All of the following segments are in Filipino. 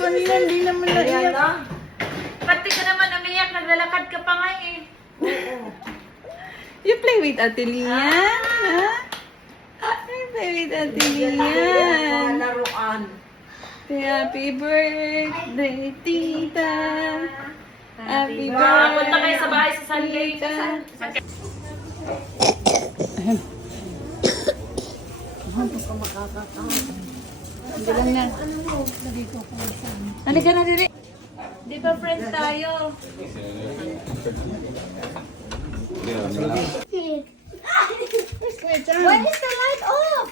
kanina hindi naman naiyak. Pati ka naman umiyak, naglalakad ka pa nga eh. You play with Ate Lian? Ha? You play with Ate Lian? Laruan. Happy birthday, tita. Happy Punta kayo sa birthday, bahay sa Sunday. tita. Hindi lang na. Halika na, Diri. Di ba friends tayo? Why is the light off?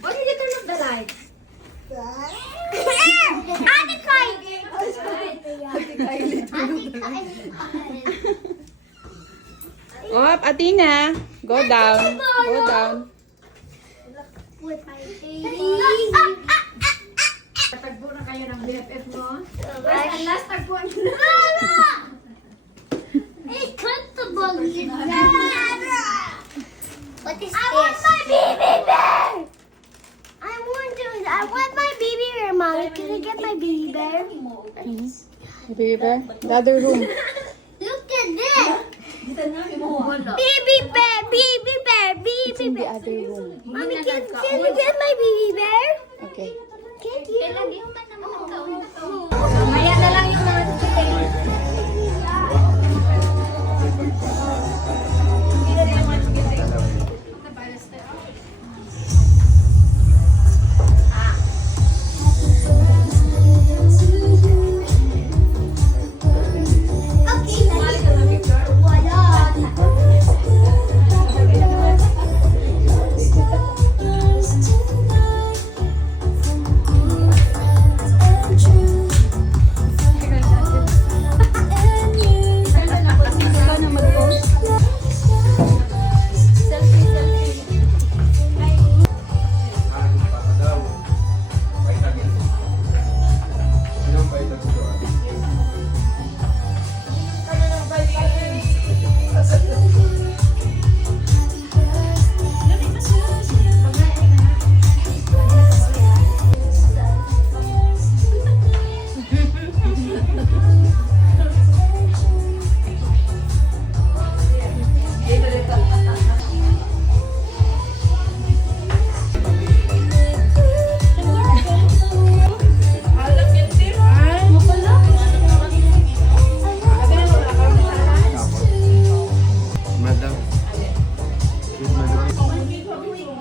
Why did you turn off the lights? Ate Kylie! Up, Athena. Go down. Go down. With my Tagbo na kayo ng BFF mo? baby. Ang last tagpuan mo na. It's comfortable. What is this? I want my baby bear! I want my baby bear, Mommy. Can I get my baby bear? Baby bear. The other room. Look at this! Baby bear, baby bear, baby In the bear. other room. Mommy, can you get my baby bear? Okay. Can you? Maya na lang yung mga Madam. With Madam.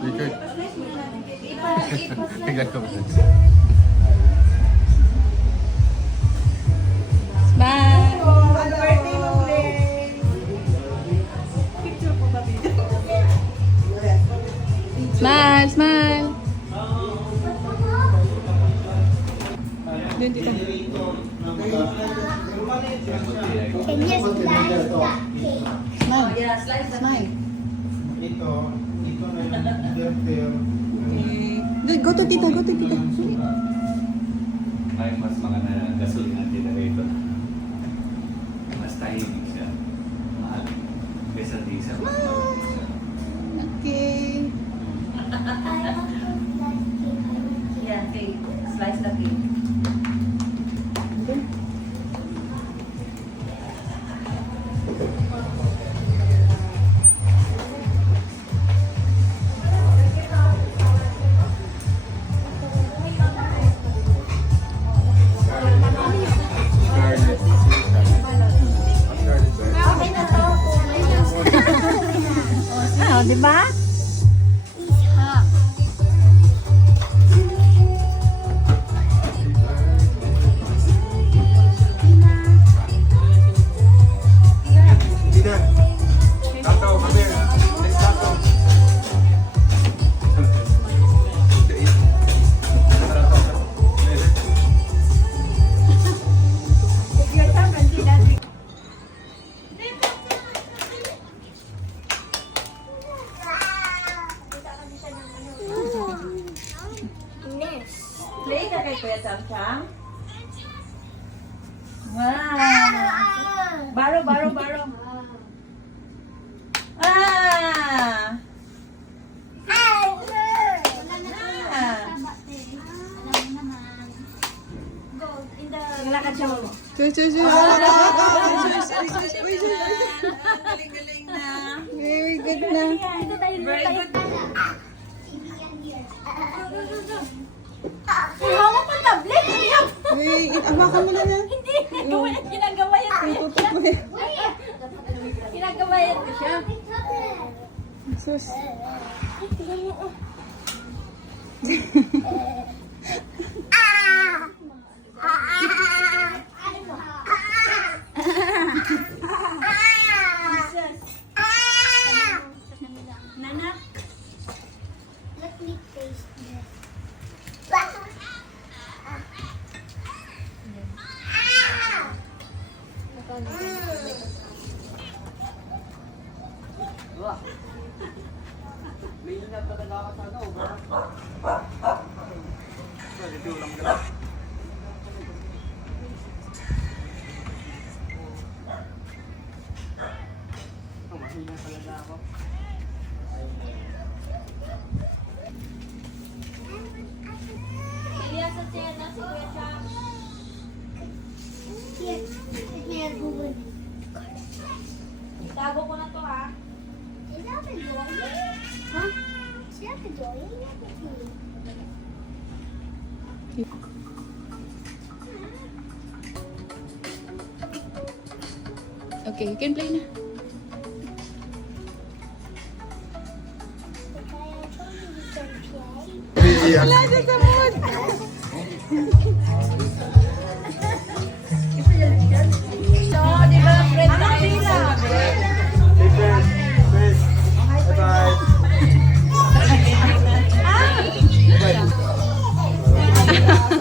Richard. Tingnan ko ba? Bye. Smile, smile. Doon dito. Can you slice that cake? Smile. Smile. Ito na yung Okay. Go to tita, go to tita. Ay, mas maganda na gasolin natin na rito. Mas tahimik siya. Mahal. Kesa diesel. Mas mahal siya. Okay. Yeah, cake. Slice the cake. Scarlet. Ah, di ba? Tina. Tato, come here. Let's tato. Play ka kay Kuya Cham Cham. Wow. Baro, baro, baro. Ah! Ah! Naglalakad siya mo. Sus. Galing na. Very good na. Ito tayo. Very good. Hawak mo tablet. Wait, abakan mo na na. Hindi. Ginagawa yan ko siya. Ginagawa yan ko siya. Sus. Nana. Let me taste this. Elias at siya na si Kuya Chak. Here, let me have Google. Itago ko na to ha. Is that a drawing? Huh? Is that a drawing? Okay, you can play na. Wala siya sa mood. So, di ba, friend na kayo? Bye-bye.